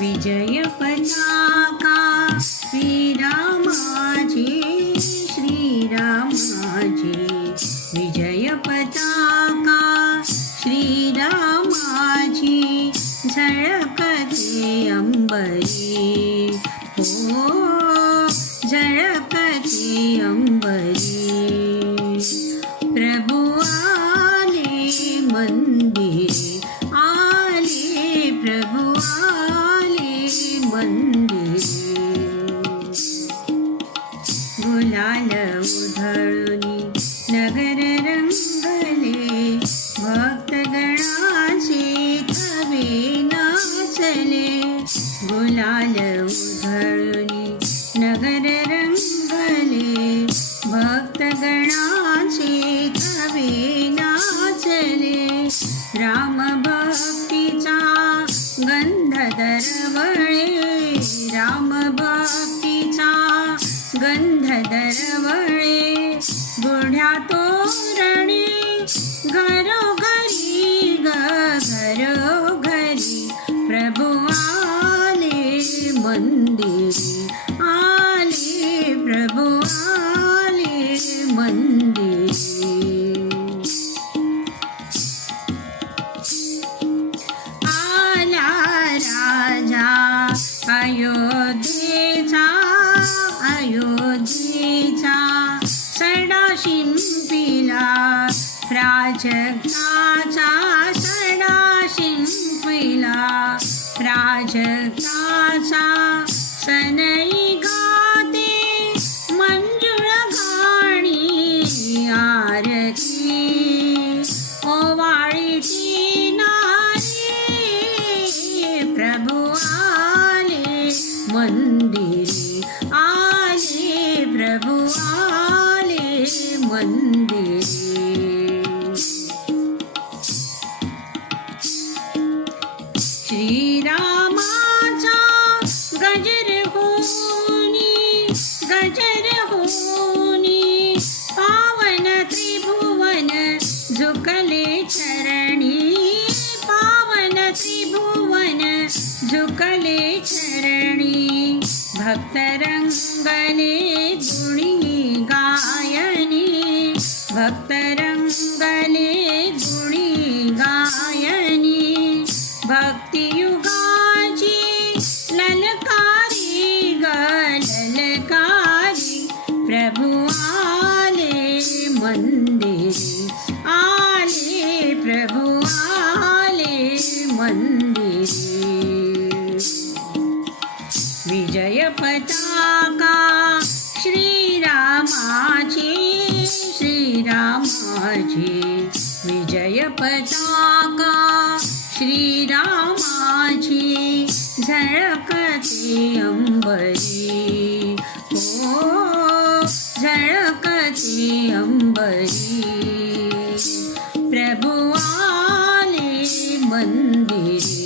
विजय पताका श्रीरामाजी श्रीरामाजी। विजय पताका श्रीरामाजी झळकते अंबरी। हो झळकते अंबरी। मंदिरे गुलाल उधळुनी नगर रंगले. भक्तगणाचे थवे नाचले. गुलाल उधळुनी नगर रंगले. भक्तगणाचे थवे नाचले. राम भक्तीचा गंध दरवळे गंध दरवळे बुढ्या तोरणी घरोघरी ग घरोघरी प्रभु आले मंदिरी आले प्रभु आले मंदिरी। आला राजा अयोध्येचा प्राजक्ताचा सडा शिंपिला प्राजक्ताचा सनई गाते मंजुळ गाणी आरती. ओवाळीची नारी प्रभु आले मंदिरी आले प्रभु आले मंदिरी. श्रीरामाचा गजर होनी गजर होनी पावन त्रिभुवन झुकले चरणी पावन त्रिभुवन झुकले चरणी भक्त रंगले गुणी गायनी भक्त रंगले गुणी गायनी भक्तियुगाची ललकारी ग ललकारी। प्रभु आले प्रभु आले मंदिरी। विजय पताका श्रीरामाची विजय पताका श्रीरामाची झळकती अंबरी? हो झळकती अंबरी? प्रभु आले मंदिरी।